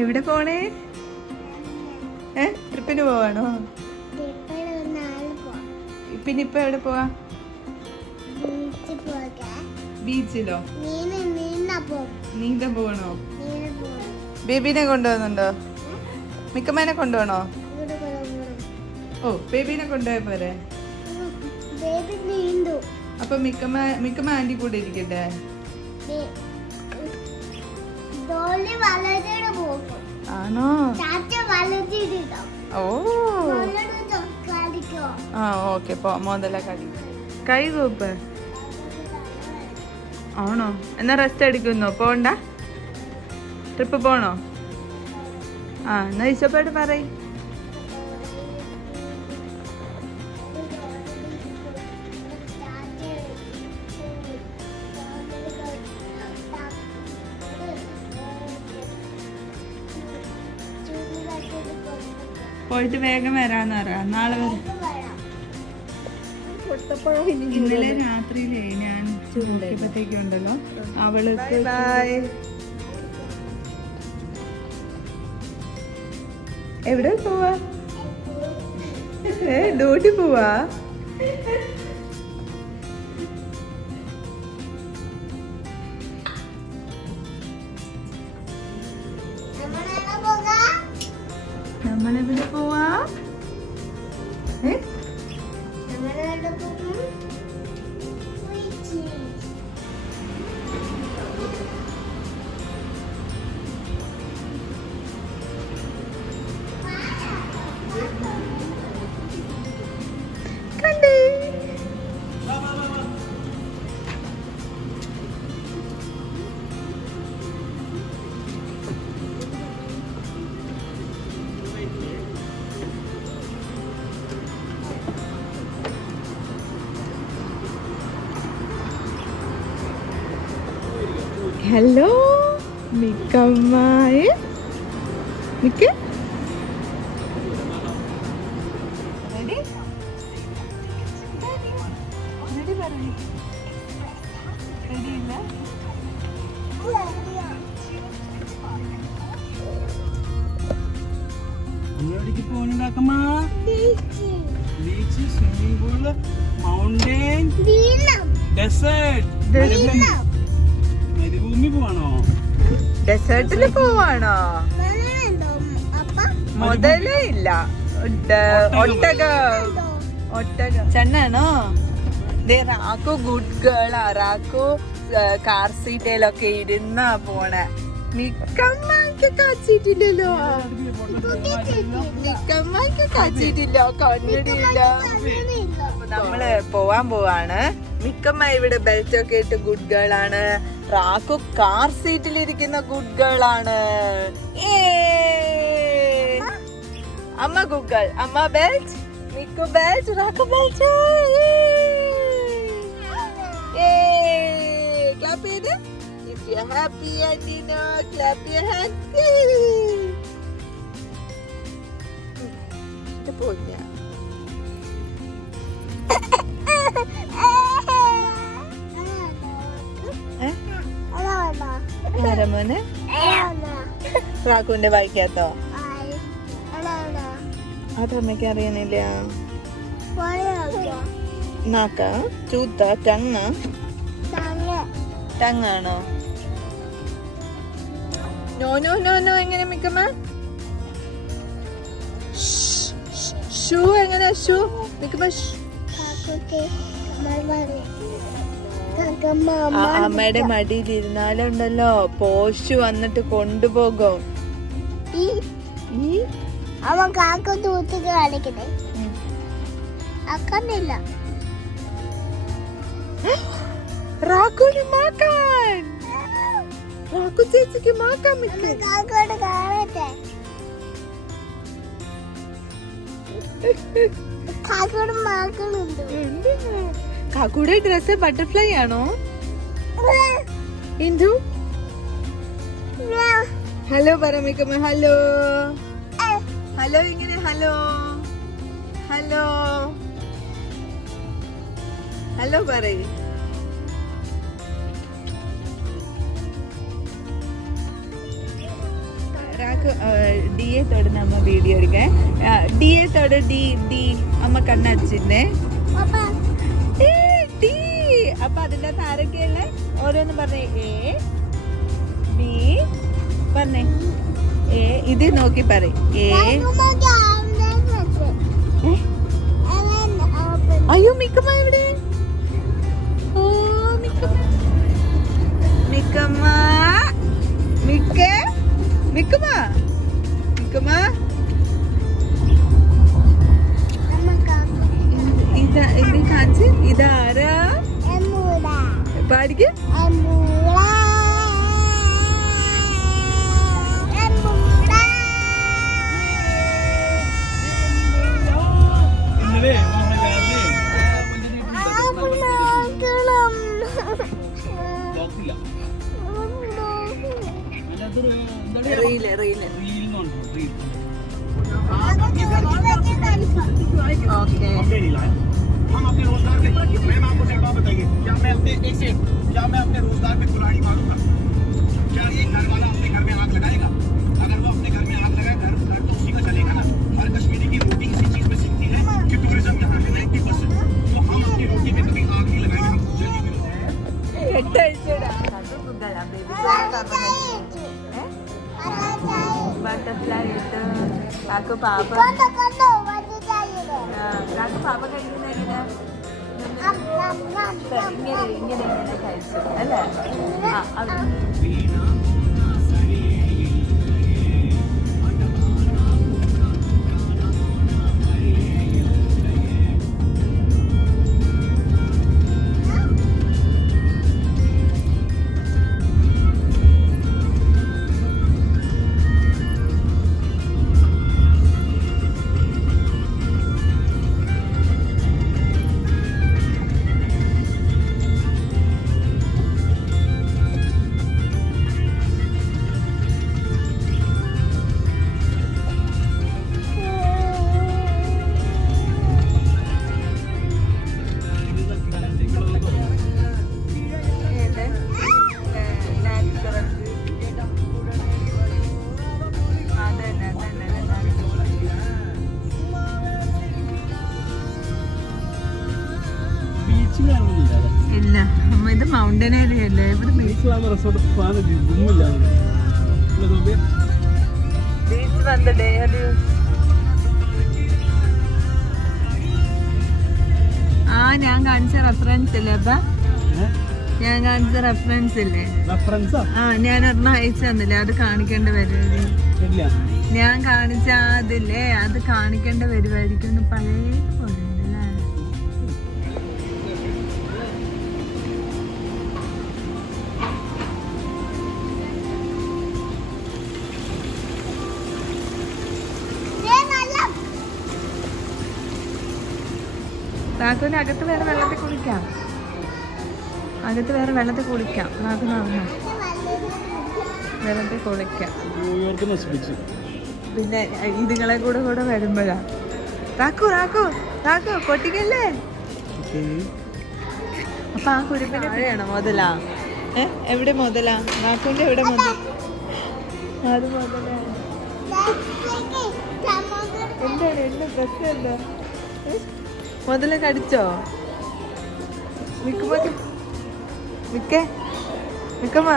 എവിടെ പോണേ? ട്രിപ്പിന് പോവാണോ? പിന്നെ ഇപ്പൊ എവിടെ പോവാ? ബീച്ചിലോ? നീന്താൻ പോകണോ? ബേബീനെ കൊണ്ടുപോകുന്നുണ്ടോ? മിക്കമ്മേനെ കൊണ്ടുപോകണോ? ഓ, ബേബീനെ കൊണ്ടുപോയ പോരെ. അപ്പൊ മിക്കമ്മ ആന്റി കൂടെ ഇരിക്കട്ടെ. ആണോ? ഓ ആ ഓക്കെ, മോതല കളി. കൈ കൂപ്പ്. ആണോ? എന്നാ റെസ്റ്റ് എടുക്കുന്നോ? പോണ്ട? ട്രിപ്പ് പോണോ? ആ, എന്നാ ഇഷ്ടപ്പെട്ട് പറയ്. പോയിട്ട് വേഗം വരാന്ന് പറയാം. നാളെ വരാം. ഇന്നലെ രാത്രിയിലേ ഞാൻ ചൂണ്ടത്തേക്കുണ്ടല്ലോ അവൾക്ക് എവിടെ പോവാ? ഡ്യൂട്ടി പോവാ? നമ്മളെവിടെ പോവാ? കണ്ടേ? ഹലോ മിക്കമ്മായ, മിക്ക beach, swimming pool, mountain, desert. മരുഭൂമി പോവാണോ? ഡെസേർട്ടില് പോവാണോ? മുതലേ ഇല്ല. ഒട്ടക ചെണ്ണാണോ? റാക്കു ഗുഡ് ഗേളാ. റാക്കു കാർ സീറ്റയിലൊക്കെ ഇരുന്നാ പോണെ. മിക്കമ്മക്ക് കാച്ചിട്ടില്ലല്ലോ. മിക്കമ്മക്ക് കാച്ചിട്ടില്ല, കണ്ണിടില്ല. നമ്മള് പോവാൻ പോവാണ്. മിക്കമ്മ ഇവിടെ ബെൽറ്റ് ഒക്കെ ഇട്ട് ഗുഡ് ഗേൾ ആണ്. റാക്കു കാർ സീറ്റിലിരിക്കുന്ന ഗുഡ് ഗേൾ ആണ്. അമ്മ ഗുഡ് ഗേൾ. അമ്മ belt, Mikku belt, Raku belt. Clap ചെയ്ത്. If you're happy and you know, clap your hands. ഇത് പോയില്ല. ആരമോനെ? റാക്കുവിന്റെ വായിക്കാത്തോ? അതമ്മയ്ക്ക് അറിയണില്ല. നാക്ക, ചൂത്ത, ടങ്. ടങ്ങാണോ? No no no no. എങ്ങനെ മിക്കമ്മ? ഷൂ എങ്ങനെ? ഷൂ മിക്കമ്മ. അമ്മയുടെ മടിയിലിരുന്നാലുണ്ടല്ലോ പോഷു വന്നിട്ട് കൊണ്ടുപോകും. അവൻ കാക്ക തൂത്തിട്ട് കളിക്കട്ടെ. അക്കന്നില്ല. റാക്കുന് മാക്കാൻ. റാക്കു ചേച്ചിക്ക് മാക്കാൻ. കാക്കോട് കാണട്ടെ. കാക്കോട് മാക്കണുണ്ട്. കാക്കൂടെ ഡ്രസ് ബട്ടർഫ്ലൈ ആണോ? ഇന്ദു ഹലോ പറമിക്കമ്മ. Hello hello. ഇങ്ങനെ ഹലോ ഹലോ ഹലോ പറയ്. റാക്കു ഡിയെ തൊടുന്ന അമ്മ വീഡിയോ എടുക്കേ. ഡിയെ തൊട്. ഡി ഡി അമ്മ കണ്ണടിച്ചിരുന്നേ. ഡി. അപ്പൊ അതിന്റെ അകത്ത് ആരൊക്കെയുള്ള ഓരോന്ന് പറഞ്ഞേ. എ ബി പറഞ്ഞേ. എ ഇത് നോക്കി പറയും. എ. അയ്യോ മിക്കമ്മ എവിടെ? ഓ മിക്കമ്മ മിക്കമ്മ മിക്ക മിക്കമ്മ മിക്കമ്മ ഇതാ എന്ത് കാണിച്ച്? ഇതാരാ പാടിക്ക്. ഇന്നലെ ലോക്കില്ല. Reel reel. ഓക്കെ. हम अपने रोजगार में मैम आपको एक बात बताइए, क्या मैं अपने रोजगार में कुल्हाड़ी मारूंगा? क्या ये घर वाला अपने घर में आग लगाएगा? अगर वो अपने घर में आग लगाए, घर तो उसी का चलेगा ना. हर कश्मीरी की रोटी इसी चीज में सीखती है कि टूरिज्म यहाँ है 90%. तो हम अपनी रोटी में कभी आग नहीं लगाएंगे. हम जल्दी ബട്ടർഫ്ലൈ ഇട്ട് കാക്കു പാപ്പ കാക്കു പാപ്പ കഴിക്കുന്ന ഇങ്ങനെ ഇങ്ങനെ ഇങ്ങനെ ഇങ്ങനെ കഴിച്ചു അല്ലേ? ആ അവിടെ ഇല്ല. ഇത് മൗണ്ടൻ ഏരിയ അല്ലേ? ഇവിടെ ബീച്ച് വന്നിട്ടേ അത്. ആ ഞാൻ കാണിച്ച റെഫറൻസ് ഇല്ലേ അപ്പ? ഞാൻ കാണിച്ച റെഫറൻസ് ഇല്ലേ? ആ ഞാൻ ഒരെണ്ണം അയച്ചു തന്നില്ലേ? അത് കാണിക്കേണ്ട വരുമായിരിക്കും. ഞാൻ കാണിച്ച അതില്ലേ അത് കാണിക്കേണ്ട വരുമായിരിക്കും. പഴയ പോലെ ഉണ്ടല്ലേ? താക്കൂന് അകത്ത് വേറെ വെള്ളത്തിൽ കുളിക്കാം. അകത്ത് വേറെ വെള്ളത്തിൽ കുളിക്കാം. താക്കൂന് അറിഞ്ഞോ? വെള്ളത്തിൽ കുളിക്കാം. പിന്നെ ഇതുങ്ങളെ കൂടെ കൂടെ വരുമ്പോഴാ. താക്കൂ താക്കൂ താക്കൂ പൊട്ടിക്കല്ലേ? അപ്പൊ ആ കുരുപ്പിനെ താഴെയാണോ മുതലാ? എവിടെ മുതലാ? താക്കൂന്റെ എവിടെ മുതൽ? അത് മുതലാ. എന്താണ് എന്റെ പ്രശ്നം? എന്താ മുതല കടിച്ചോ? മിക്കമ്മ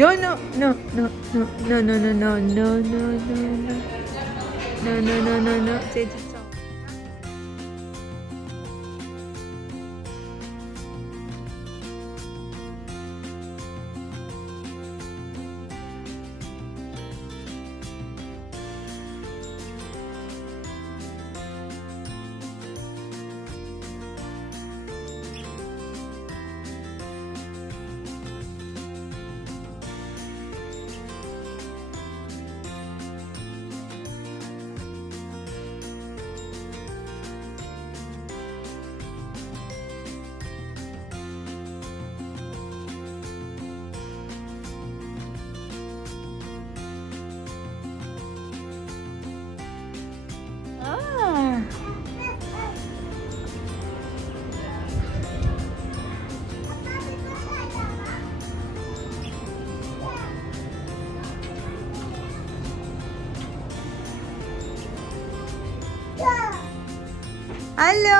No, no, no, no, no, no, no, no, no, no, no, no, no, no, no, no, no, no. ചേച്ചി ഹലോ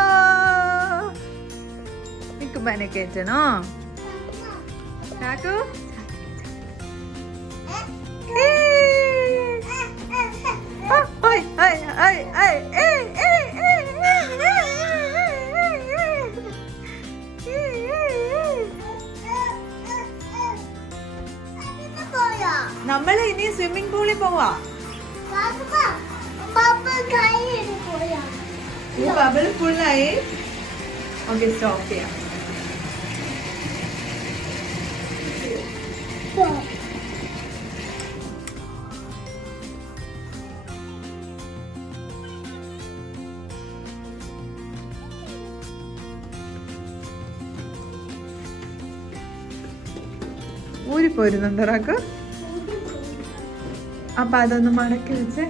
മിക്കുമ്പനെ കേറ്റണോ കാക്കു നമ്മള് ഇനി സ്വിമ്മിംഗ് പൂളിൽ പോവാ. ബബിൾ ഫുള്ളായി. ഓക്കെ സ്റ്റോപ്പ് ചെയ്യാം. ഊരിപ്പോരുന്നുണ്ടോ റാക്ക്? അപ്പൊ അതൊന്ന് മടക്കി വെച്ച്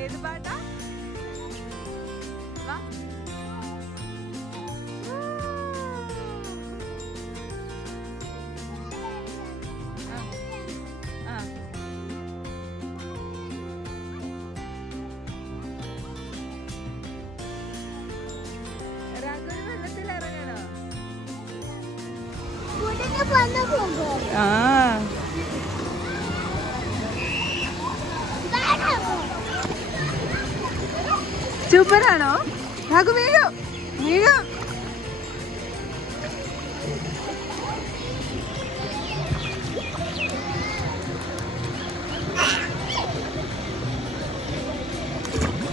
ഏത് പാട്ടാ? സൂപ്പറാണോ? ഭാഗു വേഗം വേഗം.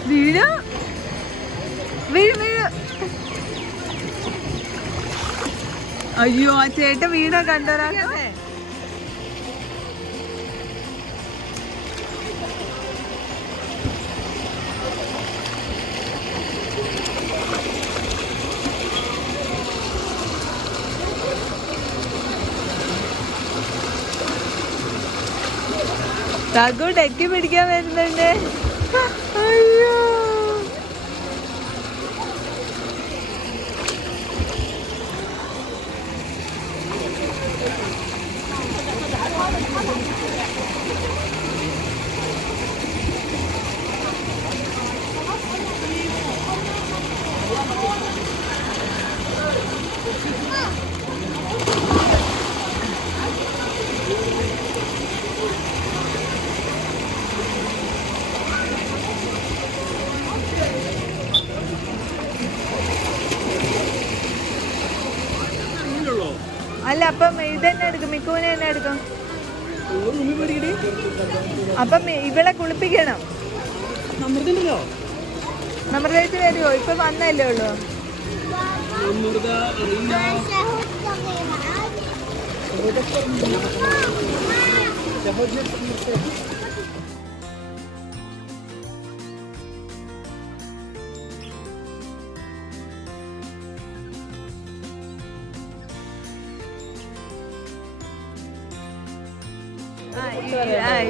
വീഴ് വീഴ് വീഴ്. അയ്യോ ആ ചേട്ടൻ വീണ കണ്ടോരാ? രാഘു ഡെക്കി പിടിക്കാൻ വരുന്നുണ്ട്. അയ്യോ അല്ല അപ്പം ഇത് തന്നെ എടുക്കും, മിക്കുവിനെ തന്നെ എടുക്കും. അപ്പം ഇവളെ കുളിപ്പിക്കണം. നമ്രതേച്ച് വരുമോ? ഇപ്പൊ വന്നല്ലേ ഉള്ളൂ.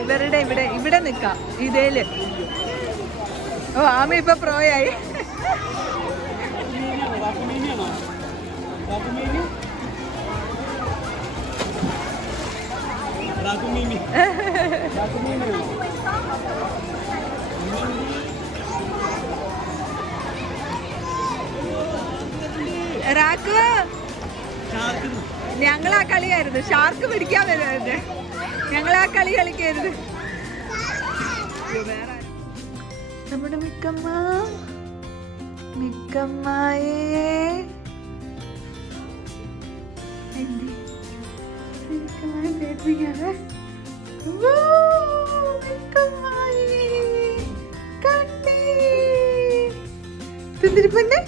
ഇവരുടെ ഇവിടെ നിക്കാം ഇതേല്. ഓ ആമ ഇപ്പൊ പ്രോയായി. റാക്കു ഞങ്ങളാ കളിയായിരുന്നു, ഷാർക്ക് പിടിക്കാൻ വരുമായിരുന്നു. ഞങ്ങളാ കളി കളിക്കരുത്. നമ്മുടെ മിക്കമ്മായേ പേടിപ്പിക്കാതെ സുന്ദരിപ്പന്നെ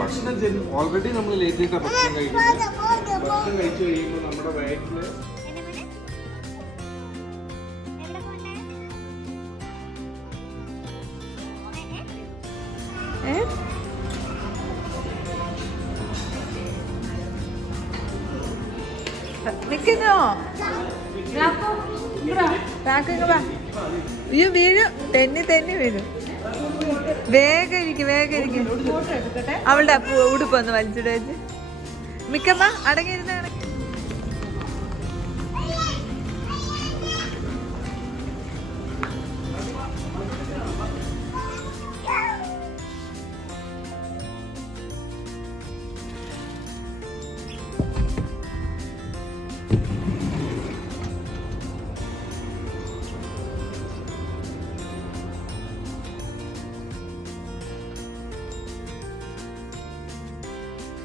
ഭക്ഷണം ഓൾറെഡി നമ്മൾ ലേറ്റ് ആയിട്ടാണ് ഭക്ഷണം കഴിക്കുന്നത്. ഭക്ഷണം കഴിച്ചു കഴിയുമ്പോൾ നമ്മുടെ വയറ്റില് നിക്കുന്നോ? അയ്യോ വീഴും, തെന്നി വീഴും. വേഗം ഇരിക്കും. അവളുടെ ഉടുപ്പൊന്ന് വലിച്ചിട്ട് വെച്ച്. മിക്കമ്മ അടങ്ങിയിരുന്ന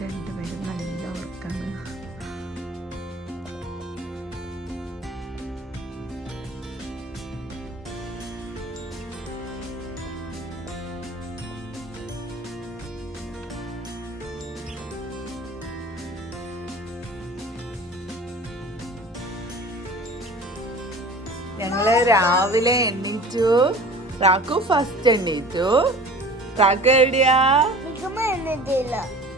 രണ്ടുപേരും നല്ല ഉറക്കാണ്. ഞങ്ങള് രാവിലെ എണ്ണീറ്റു. റാക്കു ഫസ്റ്റ് എണ്ണീറ്റു. റാക്കു എവിടെയാ?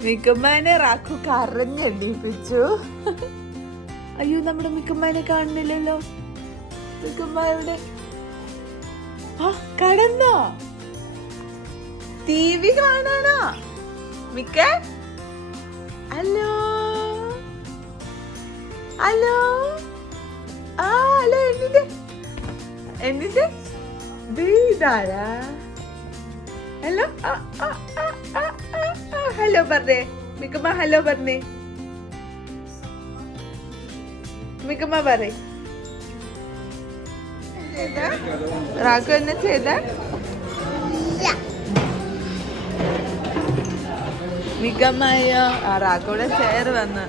മിക്കമ്മനെ റാക്കു കരഞ്ഞെണ്ണീപ്പിച്ചു. അയ്യോ നമ്മുടെ മിക്കമ്മനെ കാണുന്നില്ലല്ലോ. മിക്കമ്മ എവിടെ? ആ കടന്നോ? TV കാണാനോ? മിക്ക ഹലോ ഹലോ ഹലോ എന്നിട്ട് ഇതാരാ? ഹലോ ഹലോ പറഞ്ഞേ മിക്കമ്മ. ഹലോ പറഞ്ഞേ മിക്കമ്മ പറ. റാക്കു എന്നാ ചെയ്ത? മിക്കമ്മയോ റാക്കോടെ ചെയർ വന്ന്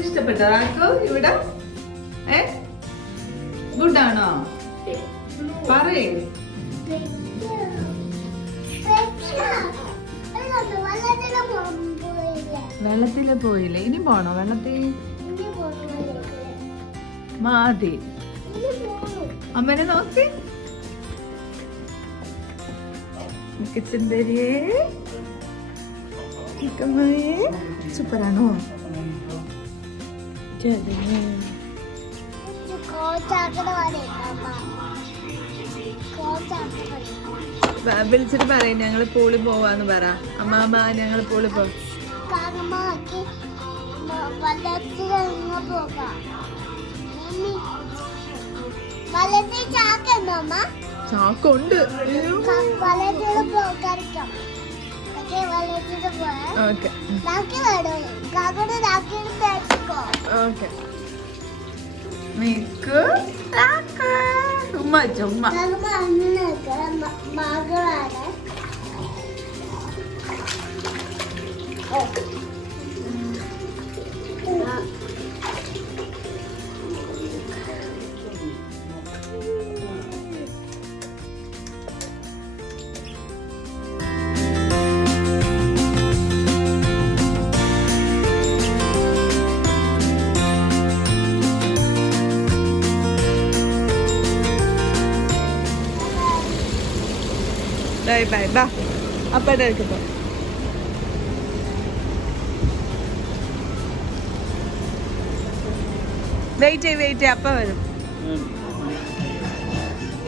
ഇഷ്ടപ്പെട്ടോ റാക്കു ഇവിടെ? ഗുഡാണോ? പറയേ. വെള്ളത്തില് പോയില്ലേ? ഇനി പോണോ വെള്ളത്തിൽ? മതി. അമ്മനെ നോക്കി. സുന്ദരിയേ സൂപ്പറാണോ? വിളിച്ചിട്ട് പറയും ഞങ്ങള് പൂളിൽ പോവാന്ന് പറ. അമ്മാമ്മ ഞങ്ങള് പൂളിൽ പോവാ. ചാക്കുണ്ട്. ഉമ്മ ബൈ ബൈ ബാ. അപ്പടെ എടുക്കപ്പോ വെയിറ്റ് അപ്പ വരും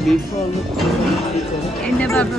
ബീഫ് എന്റെ പാപ്പ